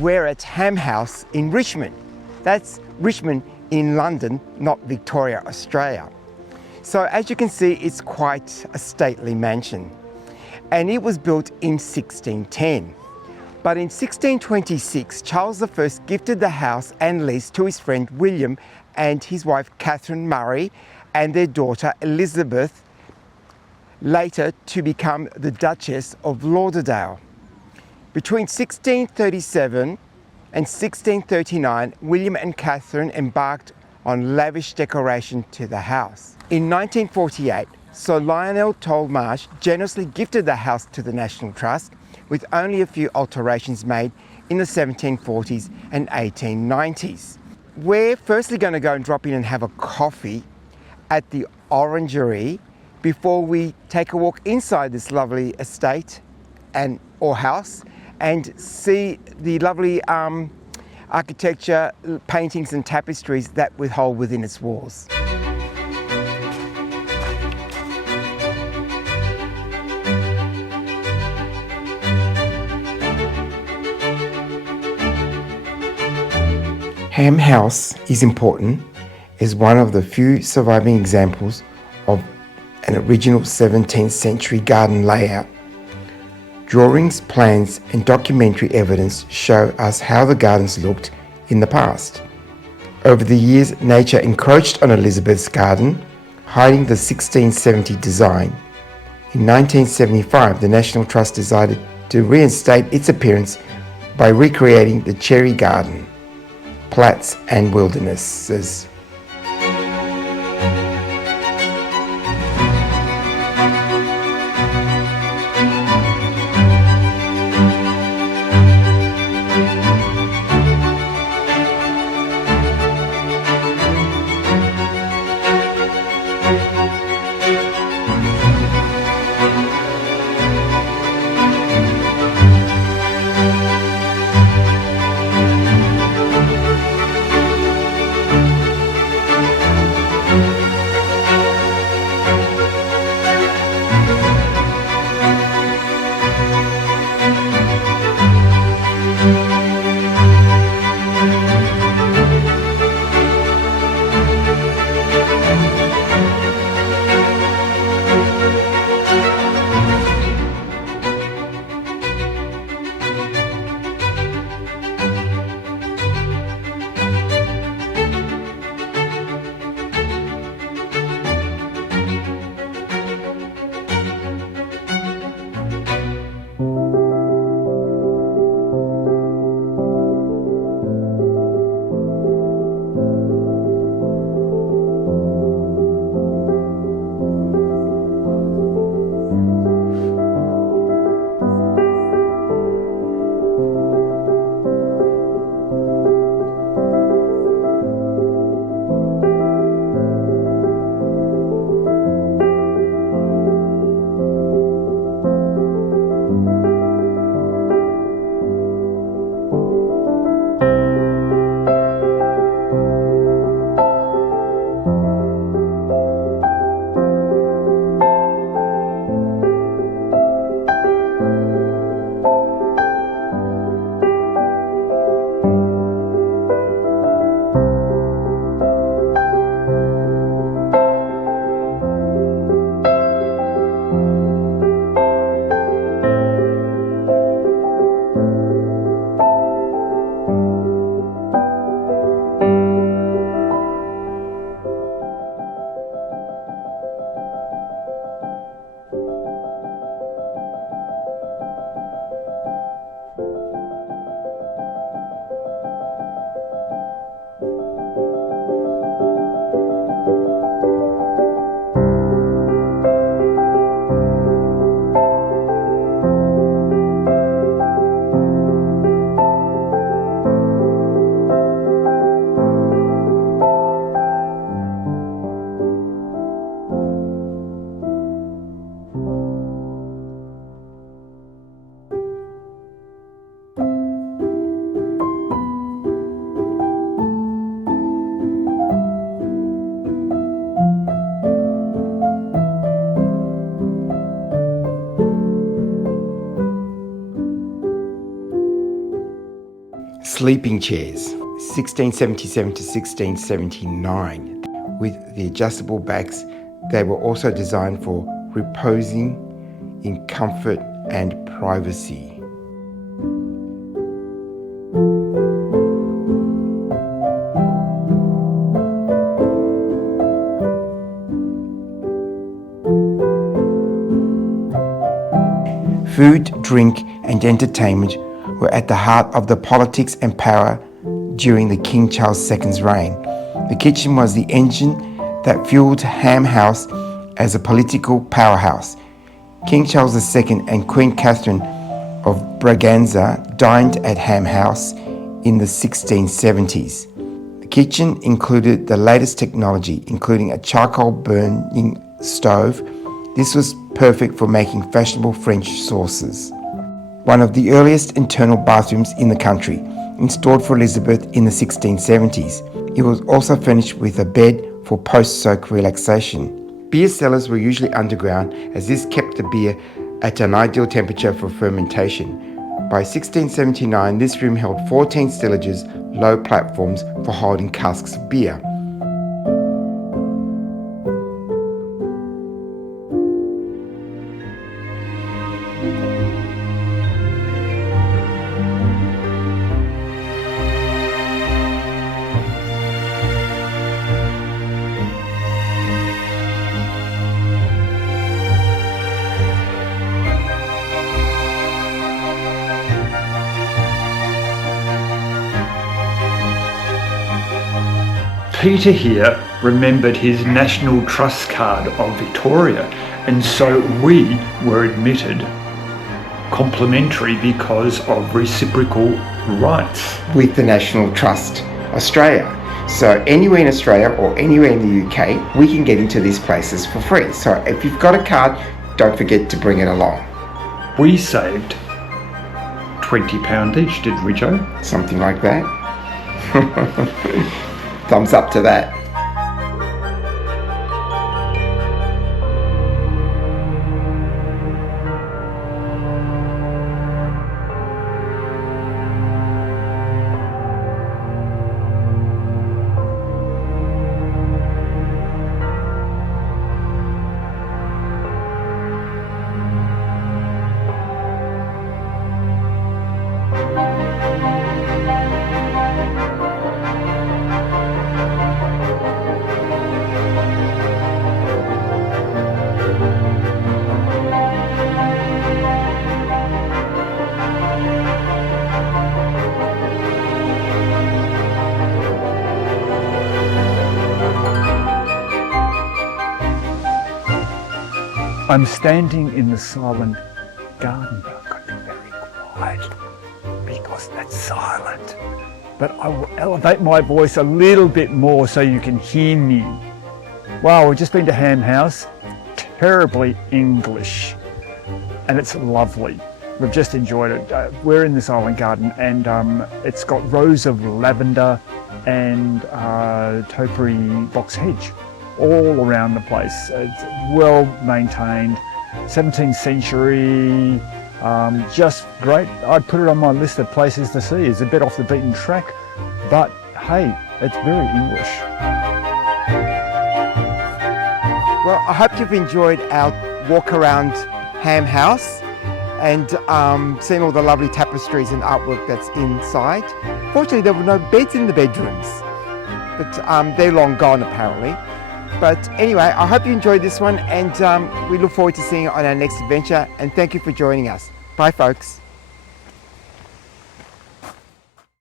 we're at Ham House in Richmond. That's Richmond in London, not Victoria, Australia. So as you can see, it's quite a stately mansion. And it was built in 1610. But in 1626, Charles I gifted the house and lease to his friend William and his wife Catherine Murray and their daughter Elizabeth, later to become the Duchess of Lauderdale. Between 1637 and 1639, William and Catherine embarked on lavish decoration to the house. In 1948, Sir Lionel Tollmarsh generously gifted the house to the National Trust, with only a few alterations made in the 1740s and 1890s. We're firstly going to go and drop in and have a coffee at the Orangery before we take a walk inside this lovely estate or house and see the lovely architecture, paintings and tapestries that we hold within its walls. Ham House is important as one of the few surviving examples of an original 17th century garden layout. Drawings, plans and documentary evidence show us how the gardens looked in the past. Over the years, nature encroached on Elizabeth's garden, hiding the 1670 design. In 1975, the National Trust decided to reinstate its appearance by recreating the cherry garden, plats and wildernesses. Sleeping chairs, 1677 to 1679. With the adjustable backs, they were also designed for reposing in comfort and privacy. Food, drink and entertainment were at the heart of the politics and power during the King Charles II's reign. The kitchen was the engine that fueled Ham House as a political powerhouse. King Charles II and Queen Catherine of Braganza dined at Ham House in the 1670s. The kitchen included the latest technology, including a charcoal burning stove. This was perfect for making fashionable French sauces. One of the earliest internal bathrooms in the country, installed for Elizabeth in the 1670s. It was also furnished with a bed for post-soak relaxation. Beer cellars were usually underground, as this kept the beer at an ideal temperature for fermentation. By 1679, this room held 14 stillages, low platforms for holding casks of beer. Peter here remembered his National Trust card of Victoria, and so we were admitted complimentary because of reciprocal rights. With the National Trust Australia. So anywhere in Australia or anywhere in the UK, we can get into these places for free. So if you've got a card, don't forget to bring it along. We saved £20 each, did we, Joe? Something like that. Thumbs up to that. I'm standing in the silent garden. I've got to be very quiet because that's silent. But I will elevate my voice a little bit more so you can hear me. Wow, we've just been to Ham House. Terribly English. And it's lovely. We've just enjoyed it. We're in the silent garden and it's got rows of lavender and topiary box hedge all around the place. It's well maintained, 17th century, just great. I'd put it on my list of places to see. It's a bit off the beaten track, but hey, it's very English. Well, I hope you've enjoyed our walk around Ham House and seen all the lovely tapestries and artwork that's inside. Fortunately, there were no beds in the bedrooms, but they're long gone apparently. But anyway, I hope you enjoyed this one and we look forward to seeing you on our next adventure, and thank you for joining us. Bye folks.